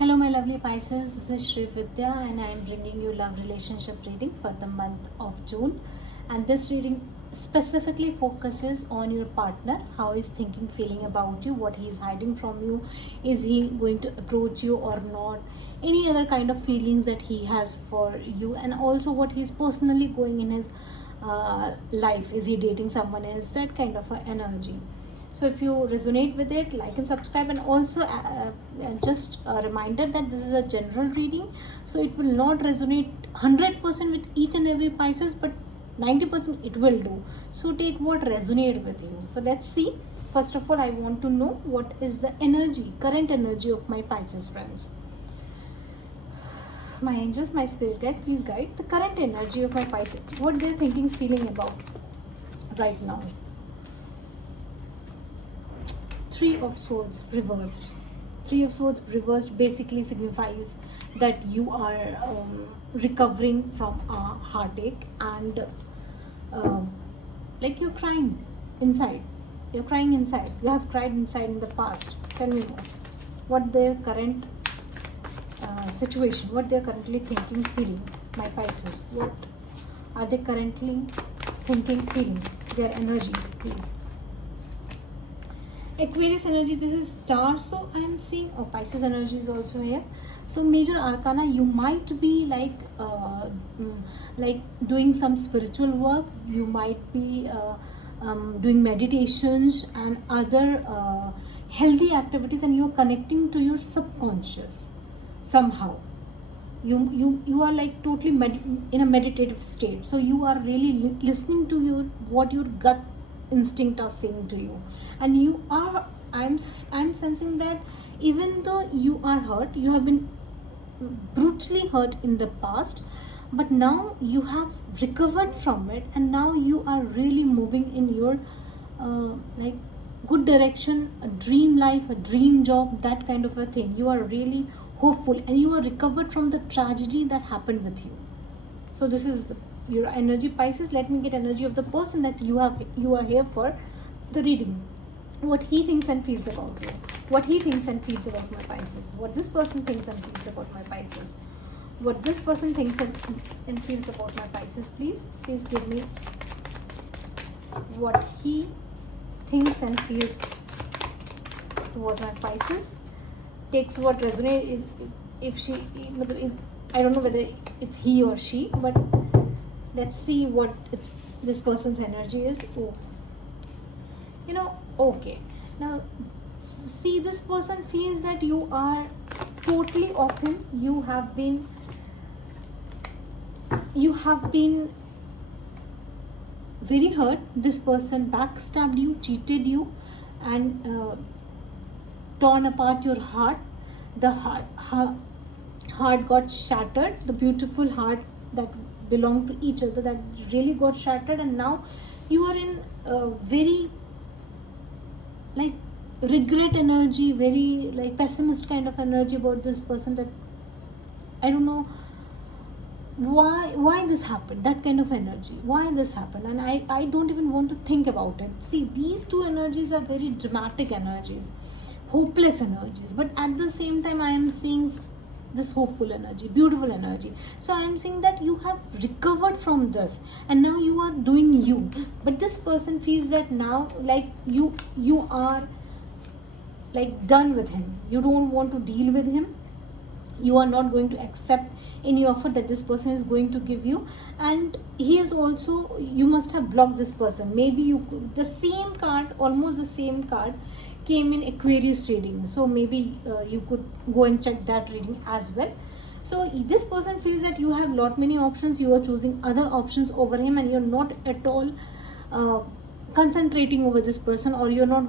Hello my lovely Pisces, this is Shri Vidya and I am bringing you love relationship reading for the month of June. And this reading specifically focuses on your partner, how he's thinking, feeling about you, what he is hiding from you, is he going to approach you or not, any other kind of feelings that he has for you, and also what he's personally going in his life. Is he dating someone else? That kind of energy. So if you resonate with it, like and subscribe. And also just a reminder that this is a general reading, so it will not resonate 100% with each and every Pisces, but 90% it will do. So take what resonate with you. So let's see. First of all, I want to know what is the energy, current energy of my Pisces friends. My angels, my spirit guide, please guide the current energy of my Pisces, what they're thinking, feeling about right now. Three of Swords reversed. Three of Swords reversed basically signifies that you are recovering from a heartache, and like you're crying inside. You're crying inside. You have cried inside in the past. Tell me more. What their current situation, what they're currently thinking, feeling, my Pisces. What are they currently thinking, feeling? Their energies, please. Aquarius energy, this is star. So I am seeing Pisces energy is also here. So major arcana, you might be like doing some spiritual work. You might be doing meditations and other healthy activities, and you're connecting to your subconscious somehow. You are like totally in a meditative state. So you are really listening to what your gut instinct are saying to you, and you are I'm sensing that even though you are hurt, you have been brutally hurt in the past, but now you have recovered from it, and now you are really moving in your like good direction, a dream life, a dream job, that kind of a thing. You are really hopeful, and you are recovered from the tragedy that happened with you. So this is your energy, Pisces. Let me get energy of the person that you are here for the reading. What he thinks and feels about you. What he thinks and feels about my Pisces. What this person thinks and feels about my Pisces. What this person thinks and feels about my Pisces. Please give me what he thinks and feels towards my Pisces. Takes what resonates. If I don't know whether it's he or she, but let's see what this person's energy is. Okay. Now, see, this person feels that you are totally off him. You have been very hurt. This person backstabbed you, cheated you, and torn apart your heart. The heart got shattered. The beautiful heart that belonged to each other, that really got shattered, and now you are in a very like regret energy, very like pessimist kind of energy about this person, that I don't know why this happened, that kind of energy, why this happened, and I don't even want to think about it. See, these two energies are very dramatic energies, hopeless energies, but at the same time I am seeing this hopeful energy, beautiful energy. So I am saying that you have recovered from this, and now you are doing you. But this person feels that now, like you are like done with him. You don't want to deal with him. You are not going to accept any offer that this person is going to give you, and he is also, you must have blocked this person. Maybe the same card, almost the same card, came in Aquarius reading, so maybe you could go and check that reading as well. So this person feels that you have lot many options. You are choosing other options over him, and you're not at all concentrating over this person, or you're not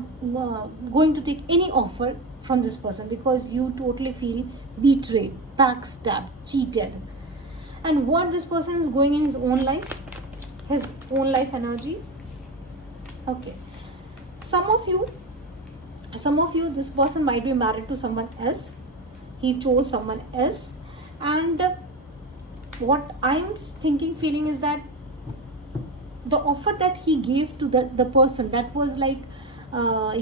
going to take any offer from this person, because you totally feel betrayed, backstabbed, cheated. And what this person is going in his own life energies. Okay, some of you, this person might be married to someone else. He chose someone else, and what I'm thinking, feeling is that the offer that he gave to the person, that was like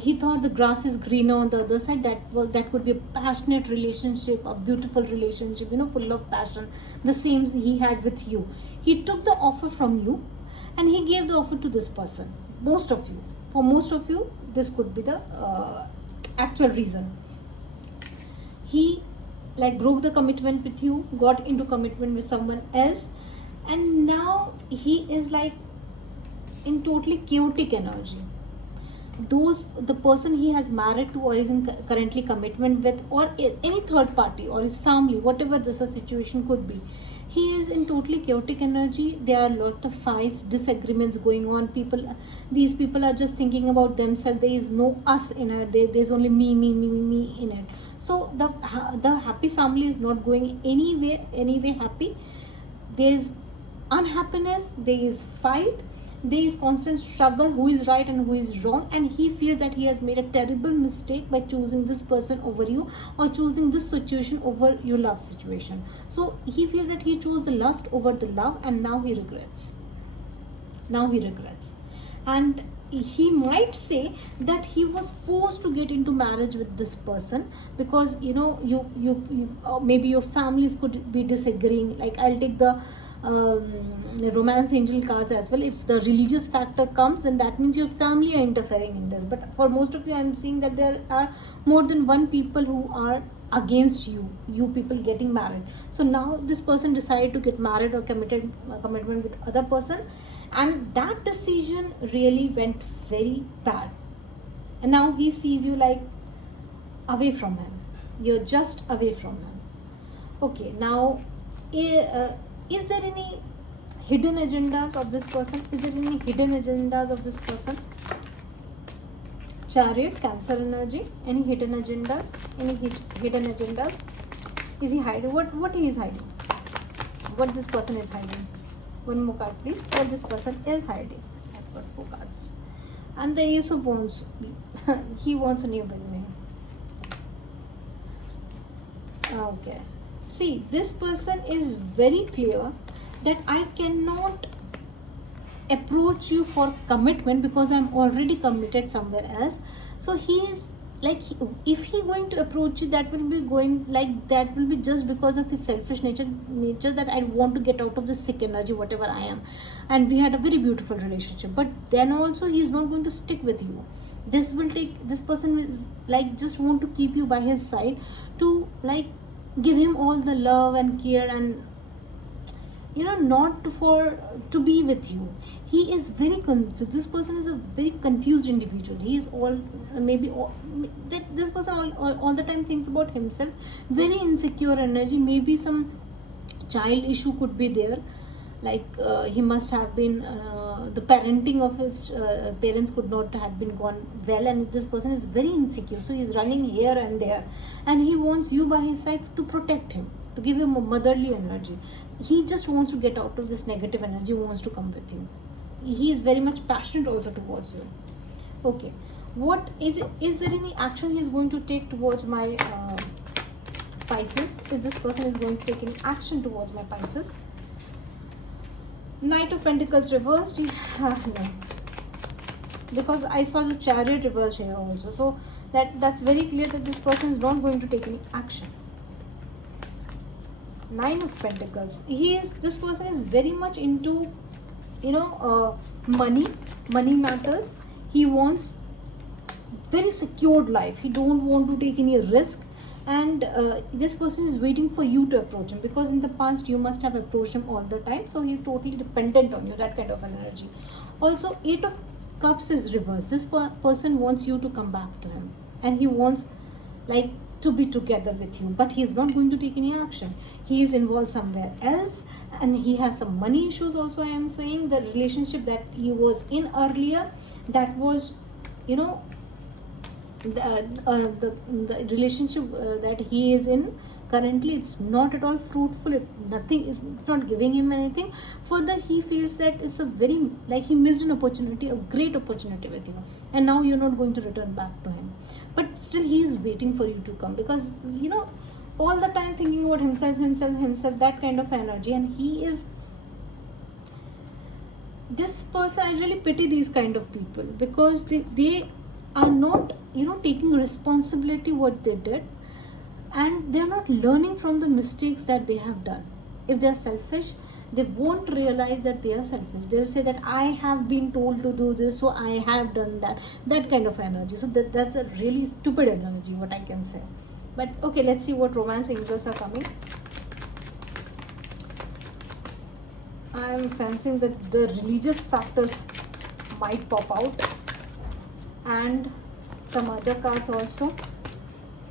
He thought the grass is greener on the other side. That could be a passionate relationship, a beautiful relationship, full of passion, the same he had with you. He took the offer from you and he gave the offer to this person. For most of you, this could be the actual reason. He broke the commitment with you, got into commitment with someone else, and now he is in totally chaotic energy. The person he has married to or is in currently commitment with, or any third party or his family, whatever this situation could be, he is in totally chaotic energy. There are a lot of fights, disagreements going on. These people are just thinking about themselves. There is no us in it. There's only me in it. So the happy family is not going anyway happy. There's unhappiness, there is fight, there is constant struggle, who is right and who is wrong, and he feels that he has made a terrible mistake by choosing this person over you, or choosing this situation over your love situation. So he feels that he chose the lust over the love, and now he regrets. And he might say that he was forced to get into marriage with this person because you maybe your families could be disagreeing. I'll take the romance angel cards as well. If the religious factor comes, then that means your family are interfering in this. But for most of you, I'm seeing that there are more than one people who are against you people getting married. So now this person decided to get married or committed commitment with other person, and that decision really went very bad, and now he sees you away from him. You're just away from him. Okay, now is there any hidden agendas of this person? Chariot, Cancer energy. Any hidden agendas? Is he hiding? What he is hiding? What this person is hiding? One more card, please. What this person is hiding? I've got 4 cards. And the Ace of Wands. He wants a new beginning. Okay. See, this person is very clear that I cannot approach you for commitment because I'm already committed somewhere else. So he is if he going to approach you, that will be just because of his selfish nature that I want to get out of this sick energy, whatever I am. And we had a very beautiful relationship, but then also he is not going to stick with you. This person is just want to keep you by his side to give him all the love and care, and not to be with you. He is very confused. This person is a very confused individual. He is this person all the time thinks about himself. Very insecure energy. Maybe some child issue could be there. He must have been the parenting of his parents could not have been gone well, and this person is very insecure. So he is running here and there, and he wants you by his side to protect him, to give him a motherly energy. He just wants to get out of this negative energy, wants to come with you. He is very much passionate also towards you. Okay, what is there any action he is going to take towards my Pisces? Is this person is going to take any action towards my Pisces? Knight of Pentacles reversed. No, because I saw the Chariot reversed here also. So that's very clear that this person is not going to take any action. 9 of Pentacles. This person is very much into money matters. He wants very secured life. He don't want to take any risk, and this person is waiting for you to approach him, because in the past you must have approached him all the time. So he's totally dependent on you, that kind of an energy. Also, 8 of Cups is reversed. This person wants you to come back to him, and he wants to be together with you, but he is not going to take any action. He is involved somewhere else, and he has some money issues also. I am saying the relationship that he was in earlier, that was the relationship that he is in currently, it's not at all fruitful. It's not giving him anything. Further, he feels that it's a very he missed an opportunity, a great opportunity with you, and now you're not going to return back to him. But still he is waiting for you to come, because all the time thinking about himself, that kind of energy. And he is this person, I really pity these kind of people, because they are not, taking responsibility what they did, and they're not learning from the mistakes that they have done. If they're selfish, they won't realize that they are selfish. They'll say that I have been told to do this, so I have done that. That kind of energy. So that's a really stupid energy, what I can say. But okay, let's see what romance angels are coming. I am sensing that the religious factors might pop out, and some other cards also.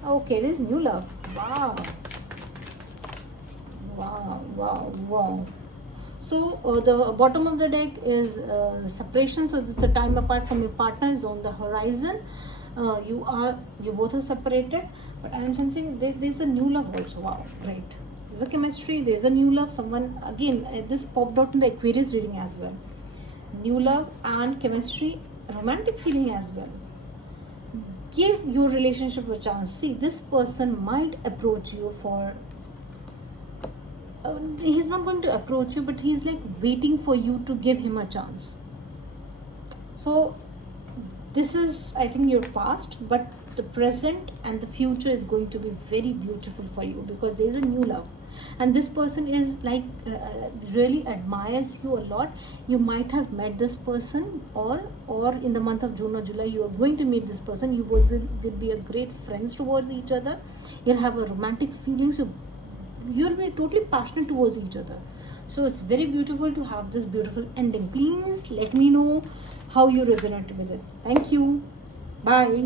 Okay, there's new love. Wow. Wow, wow, wow. So the bottom of the deck is separation. So it's a time apart from your partner is on the horizon. You both are separated, but I am sensing there's a new love also. Wow, great. There's a chemistry. There's a new love. Someone again. This popped out in the Aquarius reading as well. New love and chemistry, romantic feeling as well. Give your relationship a chance. See, this person might approach you for. He's not going to approach you, but he's like waiting for you to give him a chance. So this is, I think, your past, but the present and the future is going to be very beautiful for you, because there is a new love, and this person is like really admires you a lot. You might have met this person, or in the month of June or July you are going to meet this person. You both will be a great friends towards each other. You'll have a romantic feelings. You'll be totally passionate towards each other. So it's very beautiful to have this beautiful ending. Please let me know how you resonate with it. Thank you. Bye.